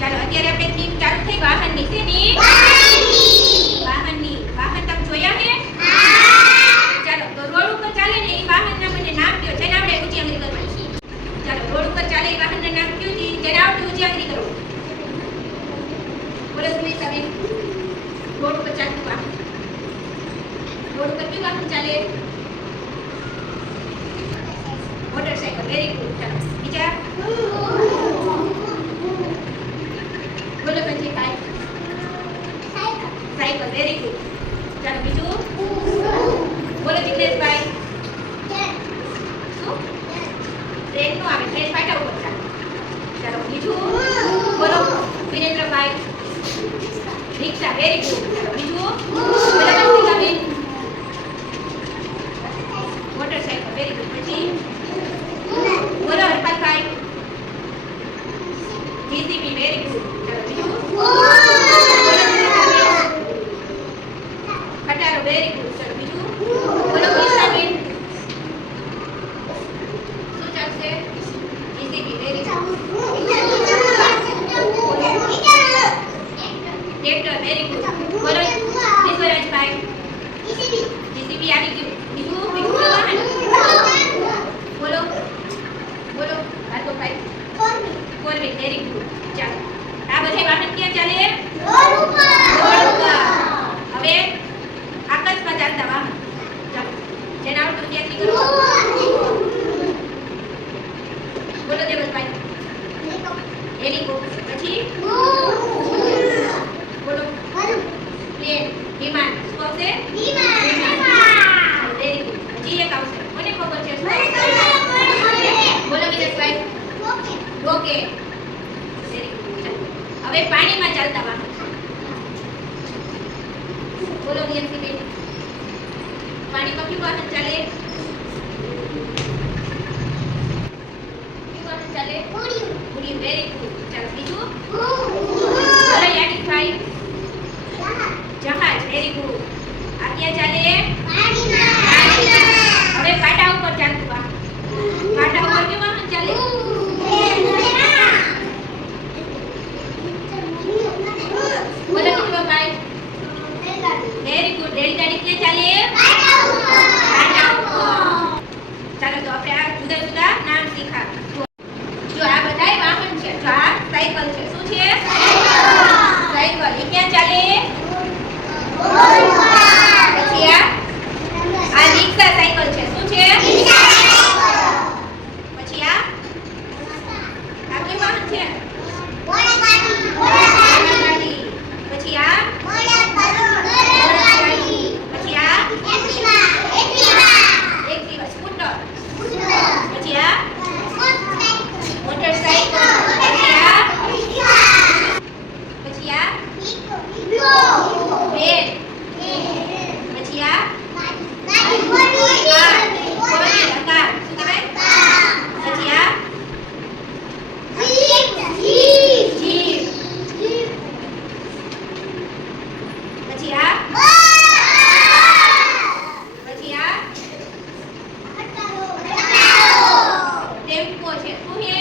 ચાલો અત્યારે આપણે થીમ ચાલુ થઈ વાહનની શેની વાહનની વાહન તમે જોયા છે ચાલો તો રોડ ઉપર ચાલે ને એ વાહનના મને નામ કયો જેને આપણે ઊંચી આંગળી કરવાની ચાલો રોડ ઉપર ચાલે એ વાહનના નામ કયો છે જેને આપણે ઊંચી આંગળી કરો બોલો તમે રોડ ઉપર ચાલતું વાહન રોડ ઉપર કયું વાહન ચાલે મોટરસાઇકલ વેરી ગુડ ચાલો બીજા બોલો પછી ભાઈ સાયકલ વેરી ગુડ ચાલો બીજું બોલો જિગ્નેશભાઈ શું ટ્રેન નું આવે ટ્રેન ફાટા ઉપર ચાલો ચાલો બીજું બોલો વિરેન્દ્રભાઈ રિક્ષા વેરી ગુડ ચાલો બીજું બોલો બેન મોટરસાઇકલ વેરી ગુડ પછી બોલો હરપાલભાઈ જીસીબી વેરી ગુડ ચાલો બીજું ખટારો વેરી ગુડ ચાલો બીજું બોલો ગીતાબેન શું ચાલશે JCB very good tractor very good બોલો વિશ્વરાજભાઈ જીસીબી આવી ગયું બીજું વાહન બોલો બોલો Bhargavbhai four wheel very good ચાલો આ બધા વાહન ક્યાં ચાલે રોડ ઉપર હવે આકાશમાં ચાલતા વાહન ચાલો જેના આવડતું ત્યાંથી કરો બોલો દેવલભાઈ હેલિકોપ્ટર પછી બોલો પ્લેન વિમાન શું આવશે વિમાન વેરી ગુડ પછી એક આવશે મને ખબર છે બોલો વિજયભાઈ રોકેટ હવે પાણીમાં ચાલતા વાહન બોલો વિયંતીબેન પાણીમાં કયું વાહન ચાલે કયું વાહન ચાલે હોડી વેરી ગુડ ચાલો બીજું બોલો યાદીભાઈ જહાજ વેરી ગુડ આ ક્યાં ચાલે હવે પાટા ઉપર ચાલતું વાહન પાટા ઉપર કયું વાહન ચાલે બોલો વિશ્વભાઈ વેરી ગુડ રેલગાડી ક્યાં ચાલે પાટા ઉપર ચાલો તો આપણે આ જુદા જુદા નામ શીખાવ્યું જો આ બધાય વાહન છે જો આ સાયકલ છે શું છે સાયકલ એ ક્યાં ચાલે પછી આ રિક્ષા સાયકલ છે શું છે પછી આ કયું વાહન છે ઘોડાગાડી પછી આ ઘોડાગાડી પછી આ એક્ટિવા સ્કૂટર પછી આ મોટરસાઇકલ પછી આ બેન પછી આ ટેમ્પો છે શું છે